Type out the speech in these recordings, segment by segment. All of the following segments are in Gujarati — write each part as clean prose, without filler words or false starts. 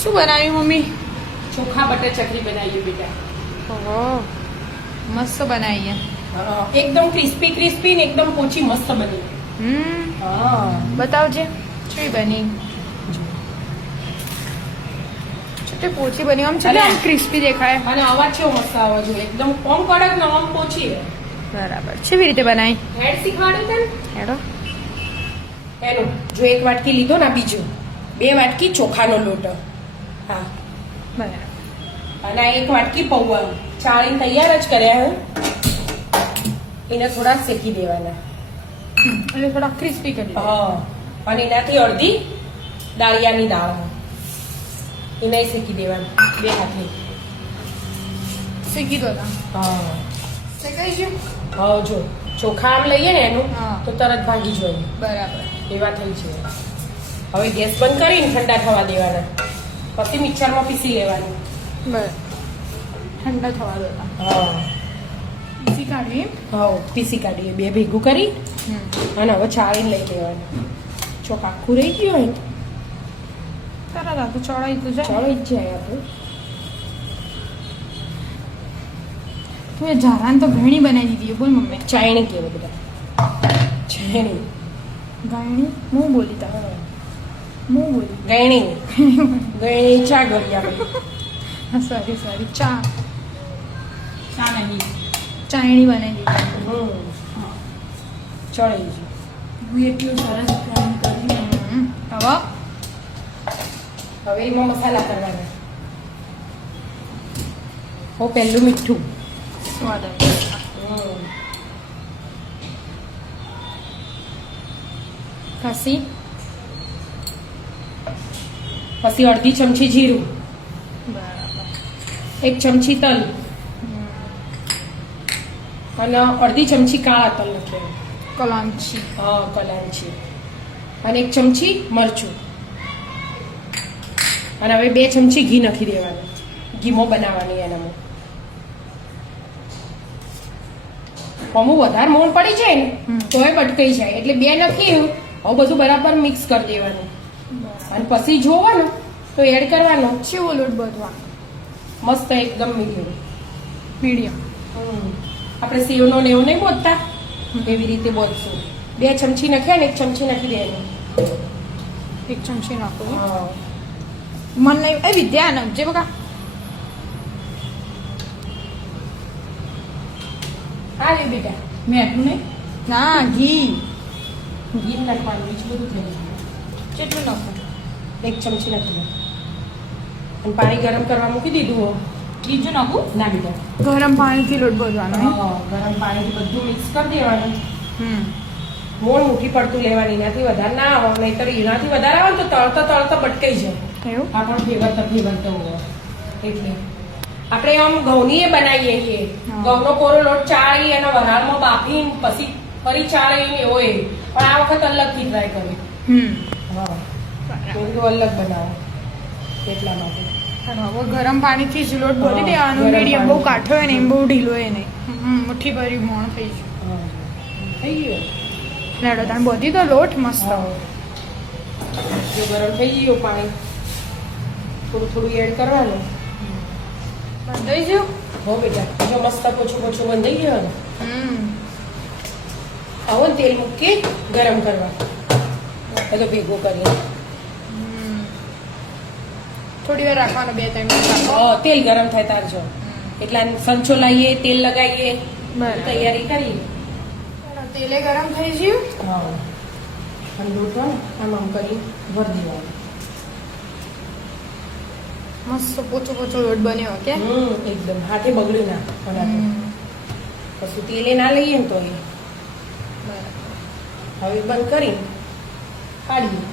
શું બનાવ્યું મમ્મી? ચોખા બટર ચકરી બનાવી બેટા. ઓહો, મસ્ત બનાવી છે. એકદમ ક્રિસ્પી ક્રિસ્પી ને એકદમ પોચી મસ્ત બની. હા, બતાવજે કેવી બની. છોટે પોચી બની, આમ છે આમ ક્રિસ્પી દેખાય. અને અવાજ કેવો મસ્ત આવે છે, એકદમ કોમ કડક ને આમ પોચી. બરાબર. કેવી રીતે બનાવી? હેડ શીખવાડ્યું તને. હેડો. એનું જો એક વાટકી લીધો ને, બીજો 2 વાટકી ચોખાનો લોટ. હા, બરાબર. અને આ 1 વાટકી પૌવાનું ચાળીને તૈયાર જ કર્યા હું. એને થોડા શેકી દેવાના. એટલે થોડા ક્રિસ્પી કરી. હા, અને એનાથી અડધી દાળિયાની દાળ એને શેકી દેવાનું 2 હાથે. શેકી દો. હા, શેકાઈ ગયું. હા, જો ચોખા આમ લઈએ ને એનું હા. તો તરત ભાગી જોઈએ બરાબર. એવા થઈ છે. હવે ગેસ બંધ કરીને ઠંડા થવા દેવાના, પછી મિક્સરમાં પીસી લેવાનું. બરાબર. ઠંડા થવા દો. હા, પીસી કાઢવી. હા, પીસી કાઢીએ 2 ભેગું કરી અને હવે ચાળીને લઈ લેવાનું. ચોખા આખું રહી ગયું હોય તરત આખું ચડાઈ તો જાય. ચાલો જ જાય આપણું. તું એ ઝારાને તો ઘણી બનાવી દીધી. બોલ મમ્મી. ચાયણી કેવું બધા. ચાયણી ઘણી હું બોલી તા. હું બોલી. ગયણી ગયણી ચા ગળી આપણે. Sorry sorry. ચા નહીં. ચાયણી બનાવી દીધી. ચડી ગયું એટલું સરસ પ્લાન કરી. હવે હવે એમાં મસાલા કરવાના. હવે પહેલું મીઠું. સ્વાદ કસી. પછી અડધી ચમચી જીરું, બરાબર. 1 ચમચી તલ અને અડધી ચમચી કાળા તલ નાખ્યા. કલાંચી. હા, કલાંચી. અને 1 ચમચી મરચું. અને હવે 2 ચમચી ઘી નાખી દેવાનું. ઘીમો બનાવવાની એનામાં. અમુક વધારે મોણ પડી જાય ને તોય બટકાઈ જાય, એટલે 2 નાખી હવે બધું બરાબર મિક્સ કરી દેવાનું. અને પછી જોવાનું તો એડ કરવાનો. કેવો લોટ બધવા? મસ્ત એકદમ મીડિયમ. મીડિયમ. આપણે સેવનો ને એવું નહીં બોલતા એવી રીતે બોલશું. 2 ચમચી નાખ્યા ને 1 ચમચી નાખી દેવાની. 1 ચમચી નાખો. હા, મન નહીં. એ વિદ્યા નાખજે બકા. હા લે બેટા. મેં આટલું નહીં. ના, ઘી. ઘી નાખવાનું, બીજું બધું થઈ ગયું. કેટલું નાખો? 1 ચમચી નાખી દો. અને પાણી ગરમ કરવા મૂકી દીધું હો. બીજું નાખું? ના બેટા. ગરમ પાણીથી લોટ બધવાનો. હા, ગરમ પાણીથી બધું મિક્સ કરી દેવાનું. હમ. મોણ મુઠ્ઠી પડતું લેવાની, એનાથી વધારે ના આવે. નહીંતર એનાથી વધારે આવે ને તો તળતા તળતા બટકાઈ જાય. એવું? આ પણ ફેવરતો હોય એટલે આપણે આમ ઘઉંની એ બનાવીએ છીએ. ઘઉંનો કોરો લોટ ચાળી અને વરાળમાં બાફીને પછી ફરી ચાળીને એવો એ. પણ આ વખત અલગથી ટ્રાય કરી. હા, બધું અલગ બનાવો એટલા માટે. હવે ગરમ પાણીથી જ લોટ ભરી હા, દેવાનો. ગરમ મીડિયમ બહુ પાણી. કાઠો હોય ને એમ બહુ ઢીલો હોય નહીં. મુઠ્ઠી ભરી મોણ થઈ ગયું. હા, થઈ ગયું. લેડો તાણ બધી તો લોટ મસ્ત. હા. જો ગરમ થઈ ગયું પાણી થોડું થોડું એડ કરવાનું. બંધાઈ ગયું. હો બેટા, જો મસ્ત પોછું પોછું બંધાઈ ગયો ને. હમ. આવો ને તેલ મૂકી ગરમ કરવા. બધું ભેગું કરીએ. થોડી વાર રાખવાનો, 2-3 મિનિટ રાખો. હા, તેલ ગરમ થાય તાર જો. એટલા સંચો લાવીએ, તેલ લગાવીએ, બરાબર. તૈયારી કરીએ. તેલે ગરમ થઈ ગયું. હા, અને લોટ હોય ને આમ કરી ભરી દેવાનું. મસ્ત પોચો પોચો લોટ બન્યો કે એકદમ હાથે બગડી ના પછી તેલે ના લઈએ ને તો એ. હવે બંધ કરી કાઢીએ.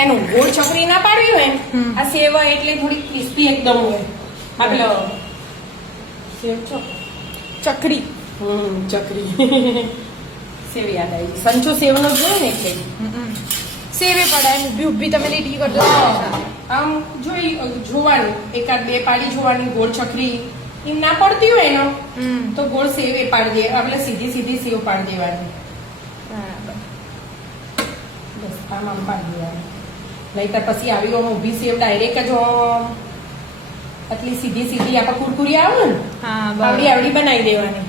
એનું ગોળ ચકરી ના પાડવી હોય ને, આ સેવા એટલે થોડી ક્રિસ્પી એકદમ હોય. આપણે સેવ ચકરી. ચકરી સેવ યાદ આવી. સંચો સેવનો જ હોય ને એટલે સેવે પડાય ઊભી ઊભી તમે લીટી કરજો આમ જોવાનું એકાદ બે પાડી જોવાની ગોળ ચકરી એમ ના પડતી હોય ને તો ગોળ સેવ એ પાડી દે એટલે સીધી સીધી સેવ પાડી દેવાની બરાબર બસ આમ પાડી દેવાની નહીંતર પછી આવી આમ ઊભી સેવ ડાયરેક્ટ જ આમ આટલી સીધી સીધી આપણે કુરકુરી આવે ને હા આવડી આવડી બનાવી દેવાની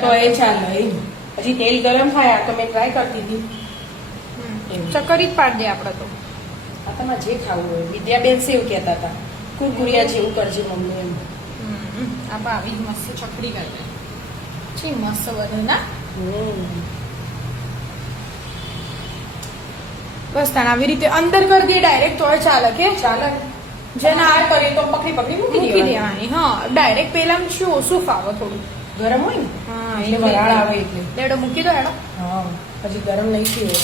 તો એ ચાલે એમ પછી તેલ ગરમ થાય તો મેં ટ્રાય કરતી હતી ચકરી જ પાડી દે આપણે તો આ તમારે જે ખાવું હોય વિદ્યાબેન સેવ કહેતા હતા કુરકુરિયા જેવું કરજે મમ્મી એમ આપણે આવી જ મસ્ત ચકડી કરી દે છી મસ્ત બને ના બસ તાણ આવી રીતે અંદર કરી દે ડાયરેક્ટ તોય ચાલે કે ચાલે જેને આ કરીએ તો પકડી પકડી મૂકી મૂકી દેવાની દેવાની હા ડાયરેક્ટ પેલા શું ઓછું ફાવે થોડું ગરમ હોય ને હા એટલે વરાળ આવે એટલે લેડો મૂકી દો હેડો હા હજી ગરમ નહીં થયો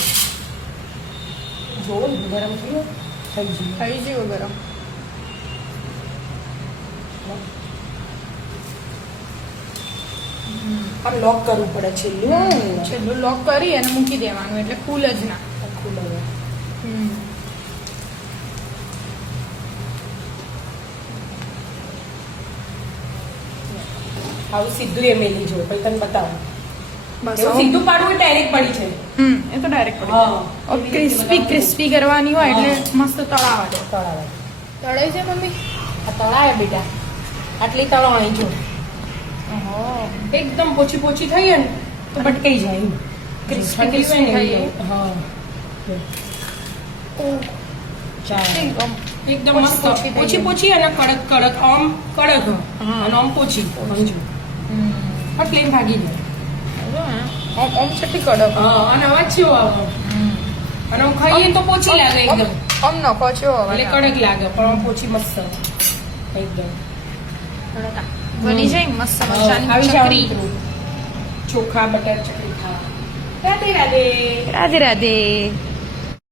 જોવો ને ગરમ થયો થઈ ગયું થઈ ગયું ગરમ આમ લોક કરવું પડે છેલ્લું છેલ્લું લોક કરી અને મૂકી દેવાનું એટલે ફૂલ જ ના ખુલ્લું આવું સીધું એ મેલી જો પછી તને બતાવું બસ એવું સીધું પાડવું ડાયરેક્ટ પડી છે એ તો ડાયરેક્ટ હા ક્રિસ્પી કરવાની હોય એટલે મસ્ત તળાવા દે તળાવે તળાઈ છે મમ્મી આ તળાવે બેટા આટલી તળાણી જો એકદમ પોચી પોચી થઈ ને તો ભટકાઈ જાય Crispy crispy થઈ હા ચાલો એકદમ મસ્ત પોચી પોચી અને કડક કડક આમ કડક અને આમ પોચી સમજો આ પ્લેન ભાગી જાય ઓમ છઠ્ઠી કડક હા અને અવાજ કેવો આવે અને આમ ખાઈએ તો પોચી લાગે એકદમ ઓમ નખો છો એટલે કડક લાગે પણ આમ પોચી મસ્ત એકદમ બની જાય મસ્ત આવી મજાની જાવ ચકરી મિત્રો. ચોખા બટર ચકરી ખાવા રાધે રાધે રાધે રાધે